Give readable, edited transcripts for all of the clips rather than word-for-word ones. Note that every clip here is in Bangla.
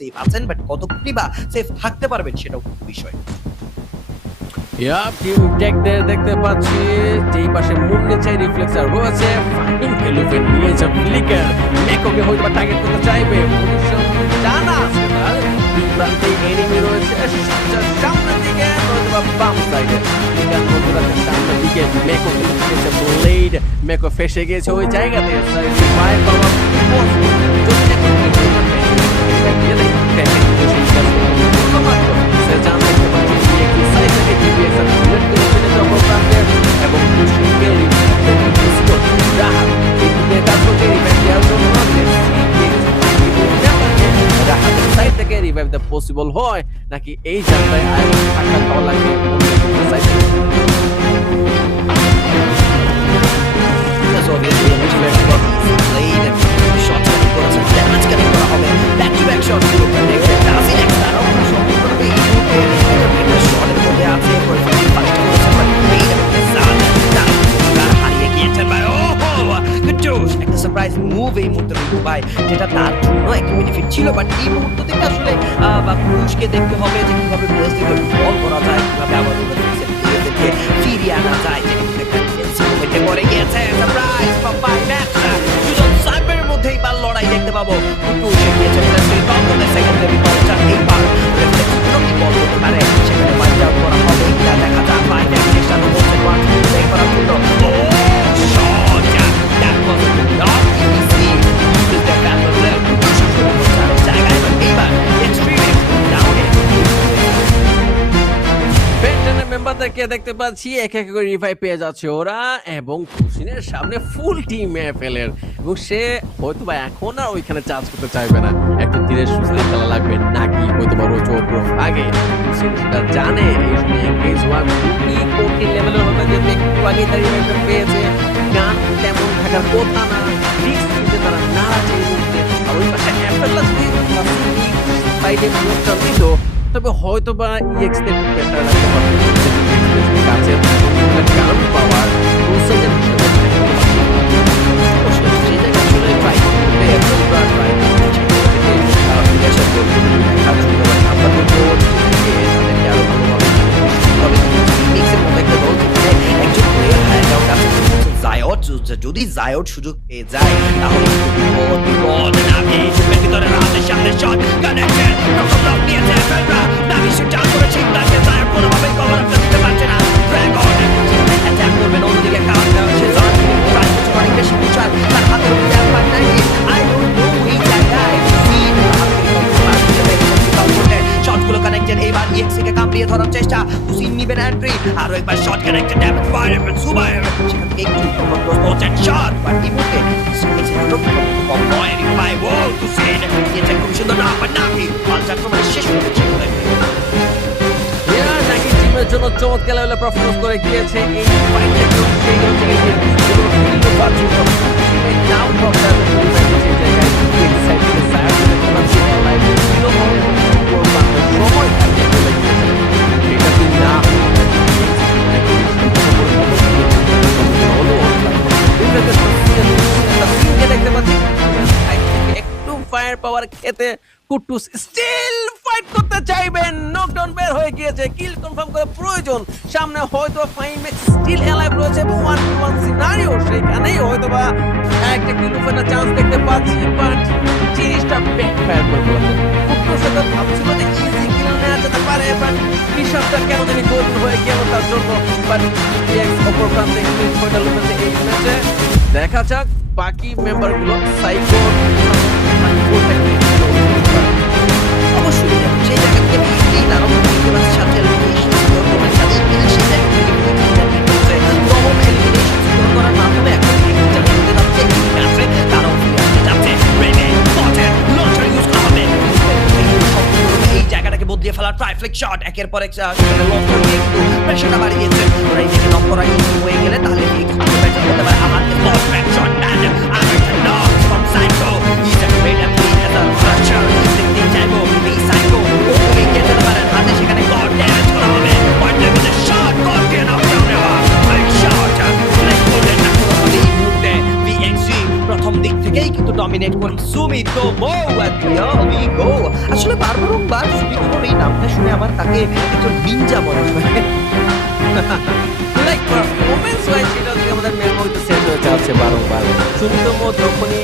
সেফ আছেন, বাট কতটুকুই বা সেফ থাকতে পারবেন সেটাও কিন্তু বিষয়। টিম টেকদের দেখতে পাচ্ছি যেই পাশে মুন নিচে রিফ্লেক্সার রয়েছে, ফাহিম কেলুফে নিয়েছে ফ্লিকার, মেকোকে হয়তো বা টার্গেট করতে চাইবে, পজিশন জানা আছে তার, দুই প্রান্তে এনিমি রয়েছে, সামনের দিকে হয়তো বা বাম সাইডে, ফ্লিকার নজর আছে সামনের দিকে, মেকো কিন্তু নিয়েছে ব্লেড, মেকো ফেসে গিয়েছে ওই জায়গাতে, ফায়ার পাওয়ার যদি এখন দিয়ে দেয় সে জান দেখতে পাচ্ছি একটি সাইড থেকে ডিবিএস আর বুলেট করে ফেলে যখন প্রান্তের এবং কুশিনকে রাহাত কিন্তু কাজ করছে রিভাইভ দেওয়ার জন্য রাহাতের সাইড থেকে রিভাইভ দেওয়া পসিবল হয় নাকি এই জায়গায় আয়রন থাকা খাওয়া লাগে সাইড থেকে obviously eventually got easy played and shots connect করেছে, damage connect করা হবে, back to back shot গুলো connected, নাসি নেক্সট তারাও শট করবে, এই মুহূর্তে এটা শটের মধ্যে আছে, পারফেক্টলি ফাস্ট করেছে, বাট এই সান তার হারিয়ে গিয়েছেন ভাই। ওহো গুড জোশ, একটা সারপ্রাইজ মুভ এই মুহূর্তে ভাই, যেটা তার জন্য একটা বেনিফিট ছিল, বাট এই মুহূর্ত থেকে আসলে বা ক্রুশকে দেখতে হবে যে কিভাবে প্লেস থেকে বল করা যায়, কিভাবে আবার প্লেসকে ফিরিয়ে আনা যায়, যেটা কিন্তু একটা মোমেন্টে পড়ে গিয়েছে। সারপ্রাইজ বাই ম্যাচ দুজন সাইবের মধ্যেই বার লড়াই দেখতে পাবো। কুটু গিয়েছে প্লেসকে কল করতে, সেকেন্ডারি বল চান এইবার রিফ্লেক্স গুলো কি বল করতে পারে, সেখানে ফাইট আউট করা হবে, এটা দেখা যাক বাই ম্যাচ চেষ্টা তো করছে ওয়ান ব্রেক করার জন্য। Oh shot that was not easy, use the battle rail জায়গায় এইবার এক্সট্রিম ডাউনে মেম্বারদেরকে দেখতে পাচ্ছি এক এক করে রিভাইভ পেয়ে যাচ্ছে ওরা এবং কুশিনের সামনে ফুল টিম এফএলের এবং সে হয়তো বা এখন আর ওইখানে চার্জ করতে চাইবে না, একটু ধীরে সুস্থে খেলা লাগবে নাকি হয়তো বা রোজ ওপর আগে কুশিন সেটা জানে এই সময় এনগেজ হওয়া খুবই কঠিন লেভেলের হবে, যেহেতু একটু আগে তার রিভাইভটা পেয়েছে, গান তেমন থাকার কথা না, রিস্ক নিতে তারা নারাজ এই মুহূর্তে, আর ওই পাশে এফএল সাইডে মুভটা দিত তবে হয়তো বা ইএক্স তে বেটার লাগতে পারে কাছে গান পাওয়ার প্রসেসের হিসেবে যে জায়গায় আসলে ট্রাই করতে এভরিবার ট্রাই করছে প্লেয়ার করতে আর সুন্দর নাম্বার করতে তাদেরকে আরো ভালোভাবে মিক্সের মধ্যে একটা দল যেখানে একজন প্লেয়ার হায়ার ডাউন আছে জায়ট, যদি জায়ট সুযোগ পেয়ে যায় তাহলে বিপদ নাকি টিমের ভিতরে রাতের সামনে শট কানেক্টেড প্রথম লক নিয়েছে ফেলরা নাকি শুট ডাউন করেছে, তাকে জায়ট কোনোভাবেই কভার আপ করতে পারছে না, ড্রাগন অ্যাটাক করবেন অন্যদিকে কাউন্টার সে জায়ট প্রায় কিছু অনেক বেশি পুচার তার হাতের উপরে একবার নাকি আই ডোন্ট নো এই জায়গায় সিন শটগুলো কানেক্টেড, এইবার ইএক্সি কে কামড়িয়ে ধরার চেষ্টা, কুসিন নিবেন এন্ট্রি, আরো একবার শট কানেক্টেড, ড্যামেজ ফায়ার এবং সুবাইর সেখান থেকে একটু প্রপোজড শট, বাট এই মুহূর্তে কম নয় রিভাইভ ও কুসিন নিয়েছে খুব সুন্দর না বাট নাকি পাল্টা ক্রমে শেষ করেছে নাকি টিমের জন্য চমৎকার লেভেলে পারফরম্যান্স করে গিয়েছে এই ফাইটে, সেই হচ্ছে এই কিন্তু বাজু এই নাও প্রবলেম এই জায়গায় এই সাইড থেকে সাইড থেকে পাচ্ছি লাইভ ছিল সময় থাকে বলে গিয়েছে এটা কি না দেখতে পাচ্ছি একটু ফায়ার পাওয়ার খেতে কুটুস স্টিল ফাইট করতে চাইবেন, নকডাউন বের হয়ে গিয়েছে, কিল কনফার্ম করে প্রয়োজন, সামনে হয়তো ফাইমেক্স স্টিল অ্যালাইভ রয়েছে এবং 1v1 সিনারিও, সেইখানেই হয়তো বা একটা কিল ওফের চান্স দেখতে পাচ্ছি, বাট জিনিসটা ব্যাক ফায়ার করে বলেছে কুটুস তো ভাবছিল যে ইজি কিল নেওয়া যেতে পারে, বাট হিসাবটা কেন জানি গোল হয়ে গেল তার জন্য, বাট এক্স অপর প্রান্তে ক্লিন পয়েন্ট লুকেছে এই ম্যাচে, দেখা যাক বাকি মেম্বারগুলো সাইকো অবশ্যই সেই জায়গা থেকে এই নারম দেখতে সাথে এলিমিনেশন স্কোর করার সাথে সেই জায়গা থেকে কমন এলিমিনেশন স্কোর করার মাধ্যমে এখন যেতে যাচ্ছে এই ম্যাচে তারাও ফিরে আসতে যাচ্ছে রেনে পটের লঞ্চার ইউজ করা হবে এই জায়গাটাকে বদলিয়ে ফেলা ট্রাইফ্লিক শট একের পর এক লঞ্চার দিয়ে কিন্তু প্রেশারটা বাড়িয়ে দিয়েছে, ওরা এই জায়গায় নক করা ইজি হয়ে গেলে তাহলে এক্সপেক্ট করতে পারে আমার স্পট ব্যাক শট এন্ড আরেকটা knock from psycho is a great athlete as a rusher দেখতে চাইবো এই সাইকো ওকে যেতে পারেন হাতে সেখানে গড ড্যামেজ করা হবে পয়েন্ট লেভেলের শট গড কে নক ডাউন দেওয়া বিগ শট প্লেস করলেন না কোনোভাবে এই মুহূর্তে ভিএক্সি প্রথম দিক থেকেই কিন্তু ডমিনেট করে সুমিতো মো উই গো আসলে আসলে বারবার সুবিগুলোর এই নামটা শুনে আমার তাকে একজন নিনজা মনে হয়। লাইক পারফরম্যান্স ওয়াইজ সেটা হচ্ছে আমাদের মেমোরিতে সেট হয়ে যাচ্ছে বারংবার। সুমিতম যখনই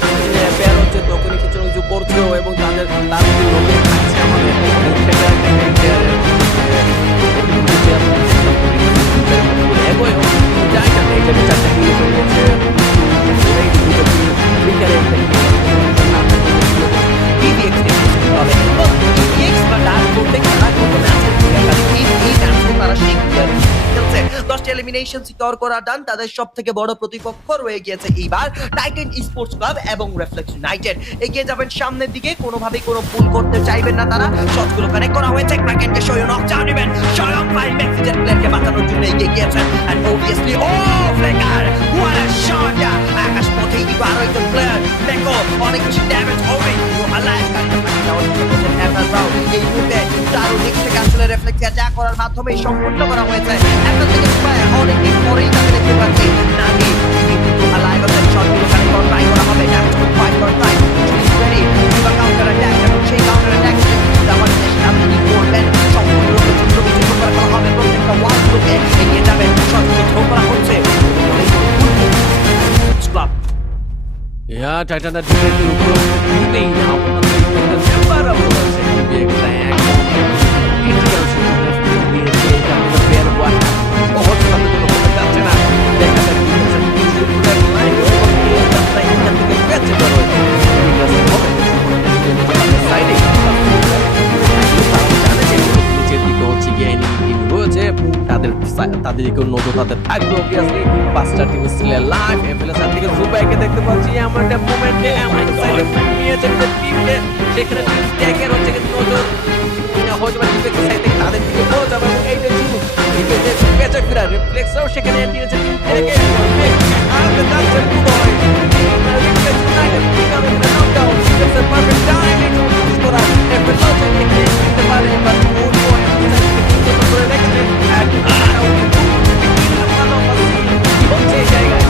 বের হচ্ছে তখনই কিছু না কিছু করছেও এবং তাদের তার প্রতি নজর থাকছে আমাদের এবং সেটা একটা ক্যারিয়ারের এগোয়ও যায় না এটা চারটা হিরো হয়েছে এই দুটো বিকারে একটা DBX নিয়ে কিছু হবে। তো DBX বা ডার্ক করতে তারা কোনো ম্যাচের এই ম্যাচে তারা সেই খেলছে। 10টি এলিমিনেশন সিকিউর করা ডান। তাদের সবথেকে বড় প্রতিপক্ষ রয়ে গিয়েছে এইবার টাইটান স্পোর্টস ক্লাব এবং রিফ্লেক্স ইউনাইটেড। এগিয়ে যাবেন সামনের দিকে, কোনোভাবেই কোনো ভুল করতে চাইবেন না তারা। শটগুলো কানেক্ট করা হয়েছে, ক্র্যাকেনকে স্বয়ং নকডাউন দিবেন। স্বয়ং ফাইভ ম্যাক্সিজেন প্লেয়ারকে বাঁচানোর জন্য এগিয়ে গিয়েছেন। And obviously Flicker what a shot! আকাশ পথে আরো একজন প্লেয়ার দেখো অনেক বেশি ড্যামেজ হবে। আলাইভ এই মুহূর্তে চারো দিক থেকে আসলে রিফ্লেক্স অ্যাটাক করার মাধ্যমে সম্পূর্ণ করা হয়েছে। একটা থেকে অনেকদিন পরেই তাকে দেখতে পাচ্ছি নাকি আলাইভ শটগুলো কানেক্ট করা ট্রাই করা হবে। ড্যামেজ করে ফাইট করা ট্রাই রেডি কাউন্টার অ্যাটাক এবং সেই কাউন্টার অ্যাটাক আমার সামনে কি করবেন সম্পূর্ণরূপে ছোট করা হবে। প্রত্যেকটা ওয়ালগুলোকে এগিয়ে যাবেন, শটগুলো থ্রো করা হচ্ছে। ক্লাব Ja, Titaner defender উপর দিবেই না আমাদের মেম্বার আছে একটা একদম ক্রিটিক্যাল সিচুয়েশন দিয়েছে আমাদের বের হওয়া বহুত সামনে কোনো করতে যাচ্ছে না। দেখা যাক কি হচ্ছে শুরুর লাইন রাস্তা এখান থেকে পেছে ধরো সাইডে নিচের দিকে হচ্ছে গিয়ে টিম রয়েছে তাদের দিকে নজর তাদের থাকবে অবভিয়াসলি। পাঁচটা টিম স্টিল লাইভ এফএলএস আর দিকে জুবাইকে দেখতে পাচ্ছি এমন একটা মোমেন্টে এমন একটা সাইডে নিয়েছে টিমকে সেখানে টিম ট্যাগের হচ্ছে কিন্তু নজর হয়তো বা টিমকে সাইড থেকে তাদের দিকে পৌঁছে যাবে এবং এইটা ছিল টিমকে পেঁচে ফেরা রিফ্লেক্সও সেখানে নিয়েছে টিম থেকে আর যাচ্ছে বুবয় রিফ্লেক্স ইউনাইটেড ঠিক হবে না knockdown it's a perfect timing to score FLS এখানে দিতে পারে বাট ওর পয়েন্ট করে রেখেছে আর হচ্ছে এই জায়গায়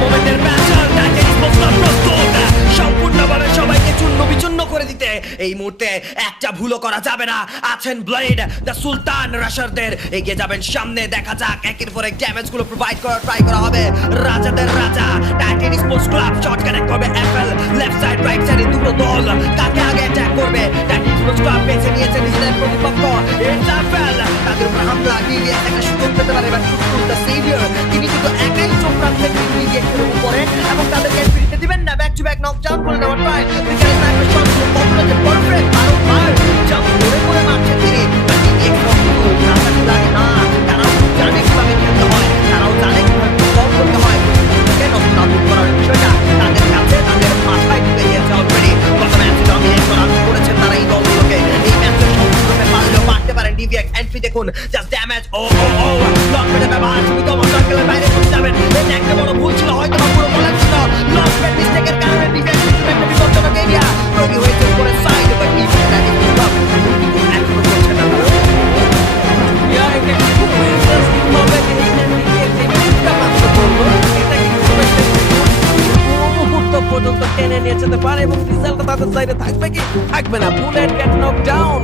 মোমেন্টের ম্যাচার টাইটান স্পোর্টস ক্লাব প্রস্তুত সম্পূর্ণভাবে সবাইকে চূর্ণ বিচূর্ণ করে দিতে। এই মুহূর্তে একটা ভুলও করা যাবে না। আছেন ব্লেড দ্য সুলতান রাশারদের এগিয়ে যাবেন সামনে। দেখা যাক একের পর এক ড্যামেজ গুলো প্রোভাইড করার ট্রাই করা হবে। রাজাদের রাজা Titan sports club shot connect করবে এফএল লেফট সাইড রাইট সাইডে দুটো দল কাকে আগে অ্যাটাক করবে। টাইটান স্পোর্টস ক্লাব বেছে নিয়েছে নিজেদের প্রতিপক্ষ ইটস এফএল। তাদের উপর হামলা ডিভিএস একটা সুযোগ পেতে পারে বাট দ্য সেভিয়ার তিনি কিন্তু একাই চোখ রাখছেন ডিভিএসের উপরে এবং তাদেরকে ফিরিয়ে দিবেন না। ব্যাক টু ব্যাক নকডাউন করে নেওয়ার ট্রাই এখানে স্নাইপার শট কতটা যে পারফেক্ট আরো মার জাম্প করে মারছেন তিনি। লাগে না তারাও জানে কিভাবে খেলতে হয়, তারাও জানে কিভাবে পারফর্ম করতে হয়। নষ্ট আউট করার বিষয়টা তাদের কাছে তাদের মাথায় ঢুকে গেছে অলরেডি। গত ম্যাচে ডমিনেশন আউট করেছেন তারা এই দলগুলোকে। এই ম্যাচে সম্পূর্ণরূপে পারলেও পারতে পারেন ডিভিএক্স এন্ট্রি দেখুন জাস্ট ড্যামেজ লক পেটে ব্যবহার তুমি তো সার্কেলের বাইরে চলে যাবেন। এটা একটা বড় ভুল ছিল হয়তো বা পুরো বলার ছিল। লক পেট মিস্টেকের কারণে ডিফেন্স একটা বিপজ্জনক এরিয়া তৈরি হয়েছে উপরে সাইড বাট ডিফেন্স এখনো করছে না তারা। ইয়া এটা খুব ইন্টারেস্টিং হবে যে এইখান থেকে যে মিসটা মাত্র করলো এটা কিন্তু মুহূর্ত পর্যন্ত টেনে নিয়ে যেতে পারে এবং রেজাল্টটা তাদের সাইডে থাকবে কি থাকবে না। Bullet get knock down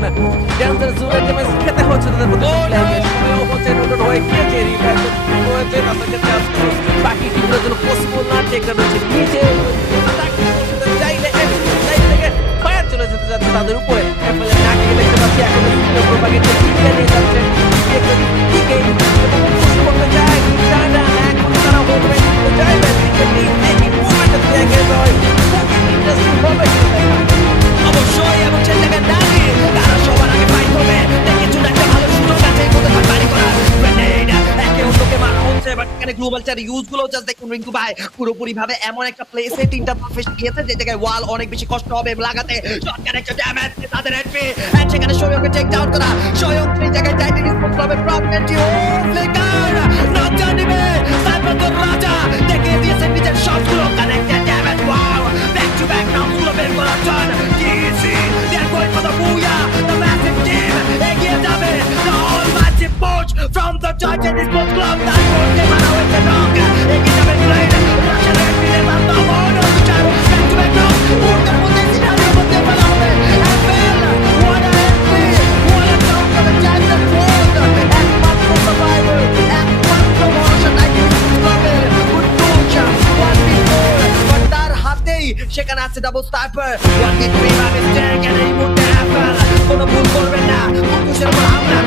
dancer জুলের ড্যামেজ খেতে হচ্ছে তাদের প্রতি প্লেয়ারকে সময়ও হচ্ছে নোটন হয়ে গিয়েছে রিভাইভ হয়েছে তাদেরকে চান্স বাকি টিমগুলোর জন্য পসিবল না টেকটা হচ্ছে নিচে চাইলে সাইড থেকে ফায়ার চলে যেতে যাচ্ছে তাদের উপরে এফএল নাকি দেখতে পাচ্ছি এখন প্রোপাগেন্ডের টিমকে নিয়ে যাচ্ছে একটা দিকে এবং পুশ করতে চায় টানা এখন তারা হোল্ড করতে চাইবে টিম দেখি মুভমেন্ট থেকে যায় খুব ইন্টারেস্টিং হবে দেখা অবশ্যই এবং ছেলেটাকে ডাকি তারা সবার আগে ফাইট করবে। দেখেছো একটা ভালো সুযোগ আছে এই মধ্যে বাড়ি করা গ্রেনেড একে অন্যকে মারা হচ্ছে বাট এখানে গ্লোবাল চার ইউজ গুলো জাস্ট দেখুন রিঙ্কু ভাই পুরোপুরি ভাবে এমন একটা প্লেসে তিনটা পারফেক্ট গিয়েছে যে জায়গায় ওয়াল অনেক বেশি কষ্ট হবে লাগাতে। শট কানেক্ট ড্যামেজ তাদের এন্ট্রি এন্ড সেখানে সয়ংকে টেক ডাউন করা। সয়ং সেই জায়গায় টাইটান স্পোর্টস ক্লাবের প্রবলেম ও ফ্লিকার নক ডাউন দিবে সাইবারদের রাজা দেখে দিয়েছে নিজের শটগুলো connected damage wow back to back knocks গুলো বের করার জন্য DC they are going for the booyah the massive team এগিয়ে যাবে the almighty push from the Titan Sports Club তার করতে মারা হয়েছে নক এগিয়ে যাবে ব্লেড রাশিয়ান এন্ট্রির মাধ্যমে চার ব্যাক টু ব্যাক নক ওটার মধ্যে সিনারিওর মধ্যে ফেলা হবে এফএল সেখানে আছে ডাবল স্নাইপার 1v3 ভাবে স্টার ক্যান এই মুহূর্তে হ্যাপেল কোনো ভুল করবেন না কুকুশের উপর হামলা